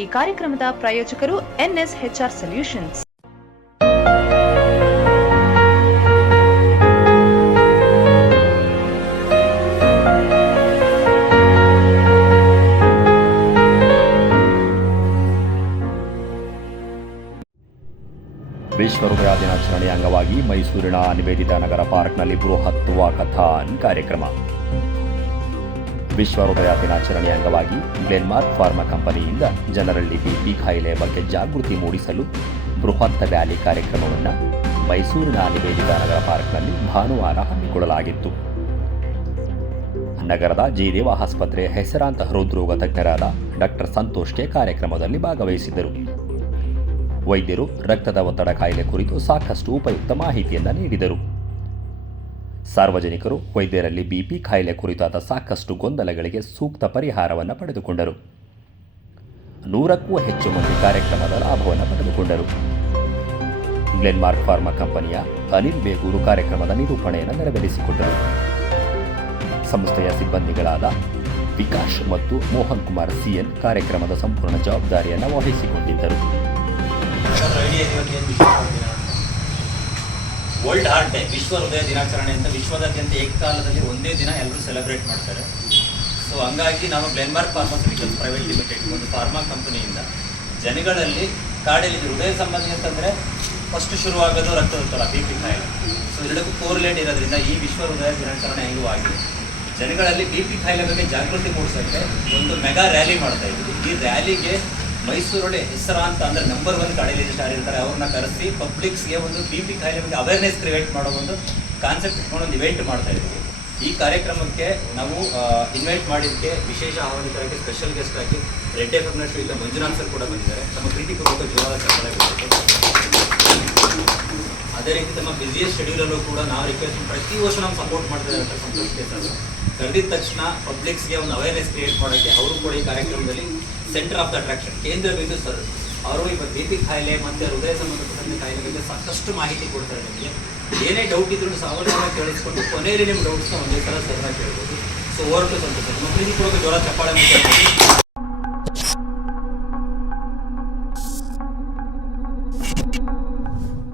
ಈ ಕಾರ್ಯಕ್ರಮದ ಪ್ರಾಯೋಜಕರು ಎನ್ಎಸ್ಎಚ್ಆರ್ ಸೊಲ್ಯೂಷನ್ಸ್. ವಿಶ್ವ ದಿನಾಚರಣೆಯ ಅಂಗವಾಗಿ ಮೈಸೂರಿನ ನಿವೇದಿತ ನಗರ ಪಾರ್ಕ್ನಲ್ಲಿ ಬೃಹತ್ ವಾಕಥಾನ್ ಕಾರ್ಯಕ್ರಮ. ವಿಶ್ವ ಹೃದಯ ದಿನಾಚರಣೆಯ ಅಂಗವಾಗಿ ಗ್ಲೆನ್ಮಾರ್ಕ್ ಫಾರ್ಮಾ ಕಂಪನಿಯಿಂದ ಜನರಲ್ಲಿ ಬಿಪಿ ಕಾಯಿಲೆ ಬಗ್ಗೆ ಜಾಗೃತಿ ಮೂಡಿಸಲು ಬೃಹತ್ ವ್ಯಾಲಿ ಕಾರ್ಯಕ್ರಮವನ್ನು ಮೈಸೂರಿನ ನಿವೇದಿತ ನಗರ ಪಾರ್ಕ್ನಲ್ಲಿ ಭಾನುವಾರ ಹಮ್ಮಿಕೊಳ್ಳಲಾಗಿತ್ತು. ನಗರದ ಜಯದೇವ ಆಸ್ಪತ್ರೆಯ ಹೆಸರಾಂತ ಹೃದ್ರೋಗ ತಜ್ಞರಾದ ಡಾಕ್ಟರ್ ಸಂತೋಷ್ಗೆ ಕಾರ್ಯಕ್ರಮದಲ್ಲಿ ಭಾಗವಹಿಸಿದ್ದರು. ವೈದ್ಯರು ರಕ್ತದ ಒತ್ತಡ ಕಾಯಿಲೆ ಕುರಿತು ಸಾಕಷ್ಟು ಉಪಯುಕ್ತ ಮಾಹಿತಿಯನ್ನು ನೀಡಿದರು. ಸಾರ್ವಜನಿಕರು ವೈದ್ಯರಲ್ಲಿ ಬಿಪಿ ಕಾಯಿಲೆ ಕುರಿತಾದ ಸಾಕಷ್ಟು ಗೊಂದಲಗಳಿಗೆ ಸೂಕ್ತ ಪರಿಹಾರವನ್ನು ಪಡೆದುಕೊಂಡರು. ನೂರಕ್ಕೂ ಹೆಚ್ಚು ಮಂದಿ ಕಾರ್ಯಕ್ರಮದ ಲಾಭವನ್ನು ಪಡೆದುಕೊಂಡರು. ಗ್ಲೆನ್ಮಾರ್ಕ್ ಫಾರ್ಮಾ ಕಂಪನಿಯ ಅನಿಲ್ ಬೇಗೂರು ಕಾರ್ಯಕ್ರಮದ ನಿರೂಪಣೆಯನ್ನು ನೆರವೇರಿಸಿಕೊಂಡರು. ಸಂಸ್ಥೆಯ ಸಿಬ್ಬಂದಿಗಳಾದ ವಿಕಾಶ್ ಮತ್ತು ಮೋಹನ್ ಕುಮಾರ್ ಸಿಎನ್ ಕಾರ್ಯಕ್ರಮದ ಸಂಪೂರ್ಣ ಜವಾಬ್ದಾರಿಯನ್ನು ವಹಿಸಿಕೊಂಡಿದ್ದರು. ಹಾರ್ಟ್ ಡೇ, ವಿಶ್ವ ಹೃದಯ ದಿನಾಚರಣೆ ಅಂತ ವಿಶ್ವದಾದ್ಯಂತ ಏಕಕಾಲದಲ್ಲಿ ಒಂದೇ ದಿನ ಎಲ್ಲರೂ ಸೆಲೆಬ್ರೇಟ್ ಮಾಡ್ತಾರೆ. ಸೊ ಹಂಗಾಗಿ ನಾವು ಗ್ಲೆನ್ಮಾರ್ಕ್ ಫಾರ್ಮಾಸ್ಯೂಟಿಕಲ್ಸ್ ಪ್ರೈವೇಟ್ ಲಿಮಿಟೆಡ್ ಒಂದು ಫಾರ್ಮಾ ಕಂಪನಿಯಿಂದ ಜನಗಳಲ್ಲಿ ಕಾಡಲ್ಲಿ ಹೃದಯ ಸಂಬಂಧಿ ಅಂತಂದರೆ ಫಸ್ಟ್ ಶುರುವಾಗೋದು ರಕ್ತದೊತ್ತಡ ಬಿ ಪಿ ಕಾಯಿಲೆ. ಸೊ ಎರಡಕ್ಕೂ ಕೋರ್ಲೇಟ್ ಇರೋದ್ರಿಂದ ಈ ವಿಶ್ವ ಹೃದಯ ದಿನಾಚರಣೆ ಅಂಗವಾಗಿ ಜನಗಳಲ್ಲಿ ಬಿ ಪಿ ಕಾಯಿಲೆ ಬಗ್ಗೆ ಜಾಗೃತಿ ಮೂಡಿಸೋಕ್ಕೆ ಒಂದು ಮೆಗಾ ರ್ಯಾಲಿ ಮಾಡ್ತಾ ಇದ್ವಿ ಈ ರ್ಯಾಲಿಗೆ ಮೈಸೂರಲ್ಲಿ ಹೆಸರಾಂತ ಅಂದರೆ ನಂಬರ್ ಒನ್ ಕಾಲೇಜ್ ಸ್ಟಾರ್ ಇರ್ತಾರೆ. ಅವ್ರನ್ನ ಕರೆಸಿ ಪಬ್ಲಿಕ್ಸ್ಗೆ ಒಂದು ಬಿ ಪಿ ಕಾಯಿಲೆ ಬಗ್ಗೆ ಅವೇರ್ನೆಸ್ ಕ್ರಿಯೇಟ್ ಮಾಡೋ ಒಂದು ಕಾನ್ಸೆಪ್ಟ್ ಇಟ್ಕೊಂಡು ಒಂದು ಇವೆಂಟ್ ಮಾಡ್ತಾ ಇದ್ದೀವಿ. ಈ ಕಾರ್ಯಕ್ರಮಕ್ಕೆ ನಾವು ಇನ್ವೈಟ್ ಮಾಡಿದ್ದಕ್ಕೆ ವಿಶೇಷ ಆಹ್ವಾನಿತರಾಗಿ ಸ್ಪೆಷಲ್ ಗೆಸ್ಟ್ ಆಗಿ ರೆಡ್ ಎಫ್ ಎಮ್ನ ಮಂಜುನಾಥ್ ಸರ್ ಕೂಡ ಬಂದಿದ್ದಾರೆ. ತಮ್ಮ ಪ್ರೀತಿಪೂರ್ವಕ ಜೋರಾದ ಚಪ್ಪಾಳೆ ಅದೇ ರೀತಿ ತಮ್ಮ ಬಿಸಿಯೆಸ್ಟ್ ಶೆಡ್ಯೂಲಲ್ಲೂ ಕೂಡ ನಾವು ರಿಕ್ವೆಸ್ಟ್ ಪ್ರತಿ ವರ್ಷ ನಾವು ಸಪೋರ್ಟ್ ಮಾಡ್ತಾ ಇದ್ದಾರೆ ಸಂತೋಷ್ ಕರೆದಿದ ತಕ್ಷಣ ಪಬ್ಲಿಕ್ಸ್ಗೆ ಒಂದು ಅವೇರ್ನೆಸ್ ಕ್ರಿಯೇಟ್ ಮಾಡೋಕ್ಕೆ ಅವರು ಕೂಡ ಈ ಕಾರ್ಯಕ್ರಮದಲ್ಲಿ ಸೆಂಟರ್ ಆಫ್ ದ ಅಟ್ರಾಕ್ಷನ್ ಕೇಂದ್ರ ಬಿಂದು ಸರ್. ಅವರು ಇವತ್ತು ಬಿ ಪಿ ಕಾಯಿಲೆ ಮತ್ತು ಹೃದಯ ಸಂಬಂಧಪಟ್ಟಂತೆ ಕಾಯಿಲೆ ಬಗ್ಗೆ ಸಾಕಷ್ಟು ಮಾಹಿತಿ ಕೊಡ್ತಾರೆ ನಿಮಗೆ. ಏನೇ ಡೌಟ್ ಇದ್ರೂ ಸಾವಿರ ಕೇಳಿಸ್ಕೊಂಡು ಕೊನೆಯಲ್ಲಿ ನಿಮ್ಮ ಡೌಟ್ಸ್ನ ಒಂದೇ ಸಲ ಸರ್ ಕೇಳ್ಬೋದು. ಸೊ ಓವರ್ ಟು ಸಂತೋಷ ಮಕ್ಕಳಿಗೆ ಕೂಡ ಜ್ವರ, ಚಪ್ಪಾಳೆ